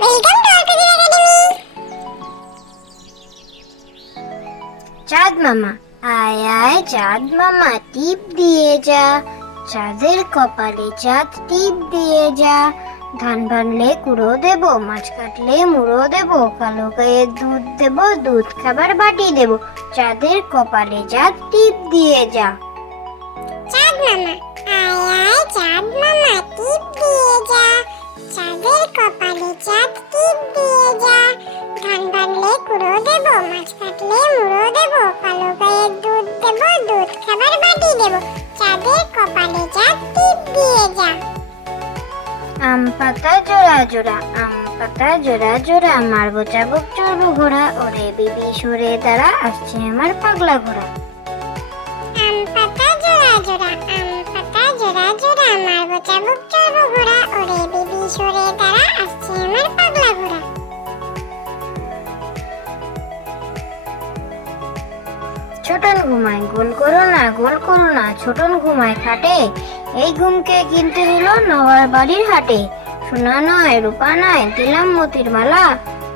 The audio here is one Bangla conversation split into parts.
ওয়েলকাম টু অর্কদিন একাডেমি চাঁদ মামা আয় আয় চাঁদ মামা টিপ দিয়ে যা। চাঁদের কপালে চাঁদ টিপ দিয়ে যা। ধান ভানলে কুড়ো দেব মাছ কাটলে মুড়ো দেব কালো গায়ে দুধ দেব দুধ খাবার বাটি দেব। চাঁদের কপালে চাঁদ টিপ দিয়ে যা। চাঁদ মামা আয় আয় চাঁদ মামা টিপ দিয়ে যা। চাঁদের কপালে দুধ খাবার বাটি দেব। চাঁদের কপালে যা টিপ দিয়ে যা। আম পাতা জোড়া জোড়া, আম পাতা জোড়া জোড়া, মারবো চাবুক, চড়বো ঘোড়া, ওরে বিবি সরে দাঁড়া, আসছে আমার পাগলা ঘোড়া। ঘুমায়। গোল করো না, গোল করো না, ছোটন ঘুমায় খাটে। এই ঘুমকে কিনতে হলো নবার বাড়ির হাটে। সোনা নয়, রূপা নয়, দিলাম মতির মালা।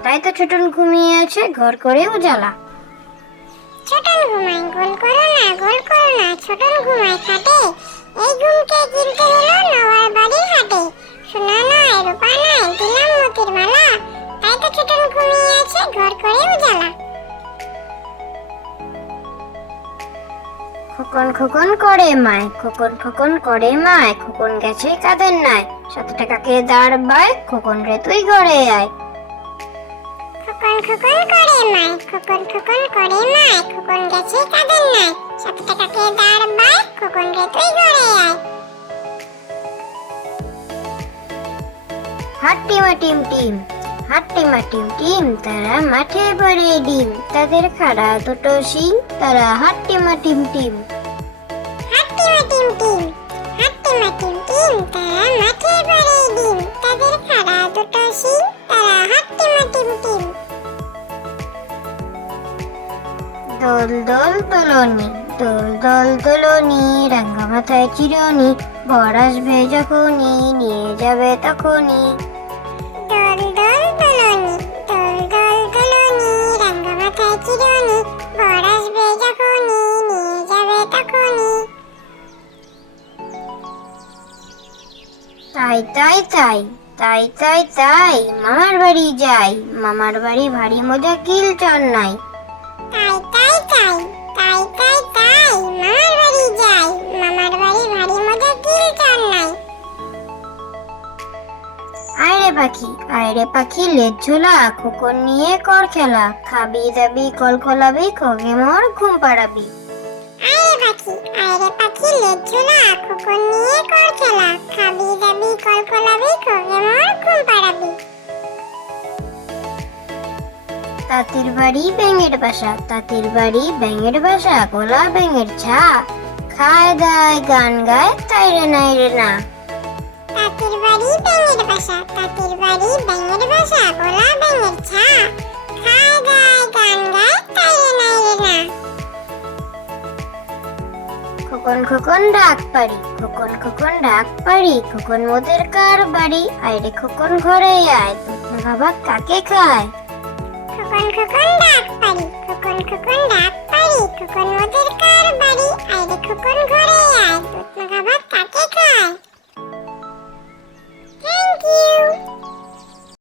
তাই তো ছোটন ঘুমিয়ে আছে, ঘর করে উজালা। ছোটন ঘুমায়, গোল করো না, গোল করো না, ছোটন ঘুমায় খাটে। এই ঘুমকে কিনতে হলো খোকন খোকন করে মায় খোকন খোকন করে মায় খোকন গেছে কাদের নাই। সাত টাকাকে দাঁড় বায় খোকন রে তুই ঘরে আয়। খোকন খোকন করে মায় খোকন খোকন করে মায় খোকন গেছে কাদের নাই। সাত টাকাকে দাঁড় বায় খোকন রে তুই ঘরে আয়। হাট্টিমা টিম টিম। হাট্টিমা টিম টিম তারা মাঠে পড়ে ডিম। তাদের খাড়া দুটো শিং তারা হাট্টিমা টিম টিম হাট্টিমা টিম টিম তারা মাঠে পড়ে ডিম। তাদের খাড়া দুটো শিং তারা টিম টিম দোল দোল দোলনি দোল দোল দোলনি রাঙ্গা মাথায় চিরনি বর আসবে যখনই নিয়ে যাবে তখনই। তাই তাই তাই তাই তাই তাই মামার বাড়ি যাই মামার বাড়ি ভারী মজা কিল নাই তাই তাই তাই তাই তাই তাই মামার বাড়ি যাই মামার বাড়ি ভারী মজা কিল নাই আয়রে পাখি আয়রে পাখি লেজ ঝোলা খোকন নিয়ে কর খেলা খাবি দাবি কল কলাবি খগে মোর ঘুম পাড়াবি আরে পাখি আরে পাখি লেজুলা খোকন নিয়ে কর খেলা খাবি তাঁতির বাড়ি ব্যাঙের বাসা তাঁতির বাড়ি ব্যাঙের বাসা গোলা ব্যাঙের ছা খায় দায় গান গায় তাই রে নাই রে না। তাঁতির বাড়ি ব্যাঙের বাসা তাঁতির বাড়ি ব্যাঙের বাসা গোলা ব্যাঙের ছা খায় গায় গান গায় তাই রে নাই রে না। খোকন খোকন ডাক পারি খোকন খোকন ডাক পারি খোকন মোদের কার বাড়ি? আইরে খোকন ঘরে আয় দুধ বাবা কাকে খায়? খোকন খোকন ডাক পারি খোকন খোকন ডাক পারি খোকন মোদের কার বাড়ি আইরে